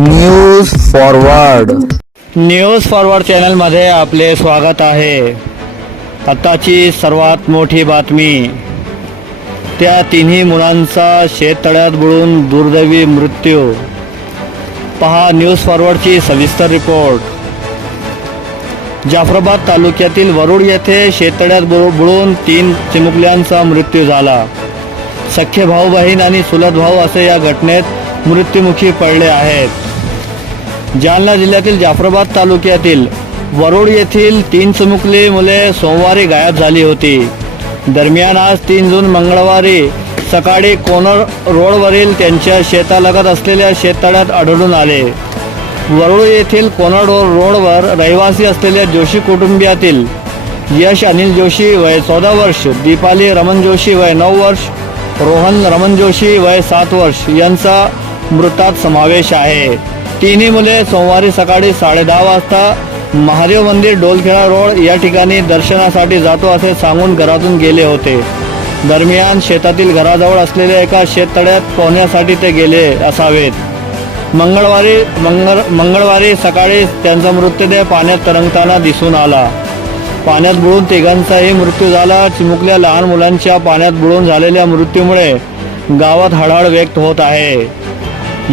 News forward news forward चॅनलमध्ये आपले स्वागत आहे. आताची सर्वात मोठी बातमी. त्या तिन्ही मुलांचा शेततळ्यात बुडून दुर्दैवी मृत्यू. पहा न्यूज फॉरवर्डची सविस्तर रिपोर्ट. जाफराबाद तालुक्यातील वरुड येथे शेततळ्यात बुडून तीन चिमुकल्यांचा मृत्यू झाला. सख्खे भाऊ बहीण आणि सुलत भाऊ असे या घटनेत मृत्युमुखी पडले आहेत. जालना जिल्ह्यातील जाफराबाद तालुक्यातील वरुड येथील तीन चिमुकली मुले सोमवारी गायब झाली होती. दरम्यान आज तीन जून मंगळवारी सकाळी कोनर रोडवरील त्यांच्या शेतालगत असलेल्या शेततळ्यात आढळून आले. वरुड येथील कोनर रोडवर रहिवासी असलेल्या जोशी कुटुंबियातील यश अनिल जोशी वय चौदा वर्ष दीपाली रमन जोशी वय नऊ वर्ष रोहन रमन जोशी वय सात वर्ष यांचा मृतात समावेश आहे. तिन्ही मुले सोमवारी सकाळी साडेदहा वाजता महादेव मंदिर डोलखेडा रोड या ठिकाणी दर्शनासाठी जातो असे सांगून घरातून गेले होते. दरम्यान शेतातील घराजवळ असलेल्या एका शेततळ्यात पोहण्यासाठी ते गेले असावेत. मंगळवारी मंगळ मंगळवारी सकाळी त्यांचा मृतदेह पाण्यात तरंगताना दिसून आला. पाण्यात बुडून तिघांचाही मृत्यू झाला. चिमुकल्या लहान मुलांच्या पाण्यात बुडून झालेल्या मृत्यूमुळे गावात हळहळ व्यक्त होत आहे.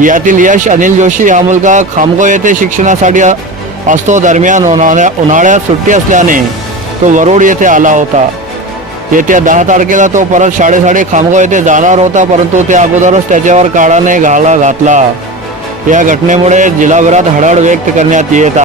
यातील यश अनिल जोशी हा मुलगा खामगाव येथे शिक्षणासाठी असतो. दरम्यान उन्हाळ्या उन्हाळ्यात सुट्टी असल्याने तो वरुड येथे आला होता. येत्या दहा तारखेला तो परत शाळेसाठी खामगाव येथे जाणार होता परंतु त्या अगोदरच त्याच्यावर काळाने घाला घातला. या घटनेमुळे जिल्हाभरात हळहळ व्यक्त करण्यात येत